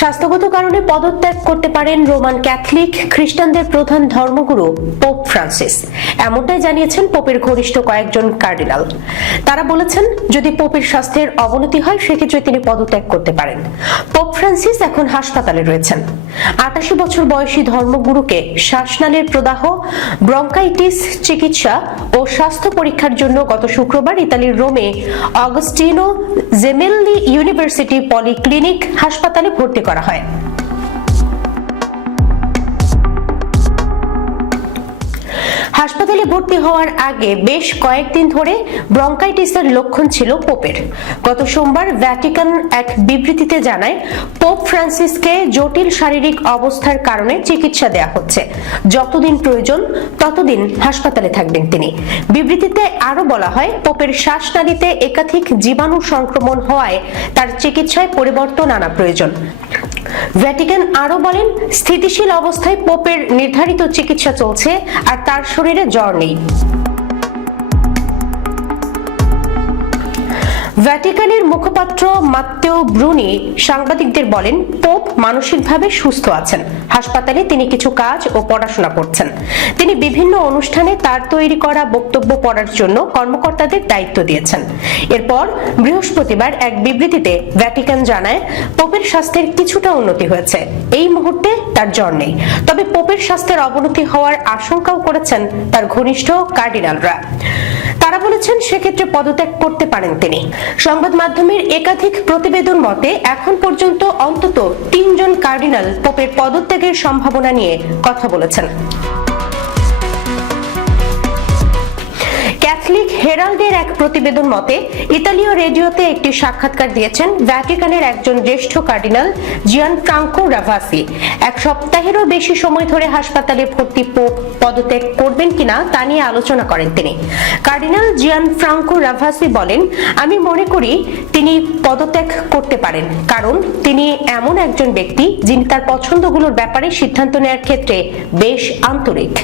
স্বাস্থ্যগত কারণে পদত্যাগ করতে পারেন রোমান ক্যাথলিক, খ্রিস্টানদের প্রধান ধর্মগুরু পোপ ফ্রান্সিস। এমনটাই জানিয়েছেন পোপের ঘনিষ্ঠ কয়েকজন কার্ডিনাল। তারা বলেছেন, যদি পোপের স্বাস্থ্যের অবনতি হয়, সেক্ষেত্রে তিনি পদত্যাগ করতে পারেন। পোপ ফ্রান্সিস এখন হাসপাতালে রয়েছেন। আটাশি বছর বয়সী ধর্মগুরুকে শ্বাসনালীর প্রদাহ, ব্রঙ্কাইটিস চিকিৎসা ও স্বাস্থ্য পরীক্ষার জন্য গত শুক্রবার ইতালির রোমে অগস্টিনো জেমেল্লি ইউনিভার্সিটি পলিক্লিনিক হাসপাতালে ভর্তি করা হয়। হাসপাতালে ভর্তি হওয়ার আগে বেশ কয়েকদিন ধরে ব্রঙ্কাইটিসের লক্ষণ ছিল পোপের। গত সোমবার ভ্যাটিকান এক বিবৃতিতে জানায়, পোপ ফ্রান্সিসকে জটিল শারীরিক অবস্থার কারণে চিকিৎসা দেয়া হচ্ছে। যতদিন প্রয়োজন, ততদিন হাসপাতালে থাকবেন তিনি। বিবৃতিতে আরও বলা হয়, পোপের শ্বাসনালীতে একাধিক জীবাণু সংক্রমণ হওয়ায় তার চিকিৎসায় পরিবর্তন আনা প্রয়োজন। ভ্যাটিকান আরও বলেন, স্থিতিশীল অবস্থায় পোপের নির্ধারিত চিকিৎসা চলছে আর তার শরীরে জ্বর নেই ভ্যাটিকানের মুখপাত্র মাত্তেও ব্রুনি সাংবাদিকদের বলেন, পোপ মানসিকভাবে সুস্থ আছেন। হাসপাতালে তিনি কিছু কাজ ও পড়াশোনা করছেন। তিনি বিভিন্ন অনুষ্ঠানে তার তৈরি করা বক্তব্য পড়ার জন্য কর্মকর্তাদের দায়িত্ব দিয়েছেন। এরপর বৃহস্পতিবার এক বিবৃতিতে ভ্যাটিকান জানায়, পোপের স্বাস্থ্যের কিছুটা উন্নতি হয়েছে। এই মুহূর্তে তার জ্বর নেই। তবে পোপের স্বাস্থ্যের অবনতি হওয়ার আশঙ্কাও করেছেন তার ঘনিষ্ঠ কার্ডিনালরা। তারা বলেছেন সেক্ষেত্রে পদত্যাগ করতে পারেন তিনি। সংবাদ মাধ্যমের একাধিক প্রতিবেদন মতে, এখন পর্যন্ত অন্তত তিনজন কার্ডিনাল পোপের পদত্যাগের সম্ভাবনা নিয়ে কথা বলেছেন। ক্যাথলিক হেরাল্ডের এক প্রতিবেদন মতে, ইতালীয় রেডিওতে একটি সাক্ষাৎকার দিয়েছেন ভ্যাটিকানের একজন জ্যেষ্ঠ কার্ডিনাল জিয়ান ফ্রাঙ্কো রাভাসি। এক সপ্তাহেরও বেশি সময় ধরে হাসপাতালে ভর্তি পদত্যাগ করবেন কিনা তা নিয়ে আলোচনা করেন তিনি। কার্ডিনাল জিয়ান ফ্রাঙ্কো রাভাসি বলেন, আমি মনে করি তিনি পদত্যাগ করতে পারেন, কারণ তিনি এমন একজন ব্যক্তি যিনি তার পছন্দগুলোর ব্যাপারে সিদ্ধান্ত নেওয়ার ক্ষেত্রে বেশ আন্তরিক।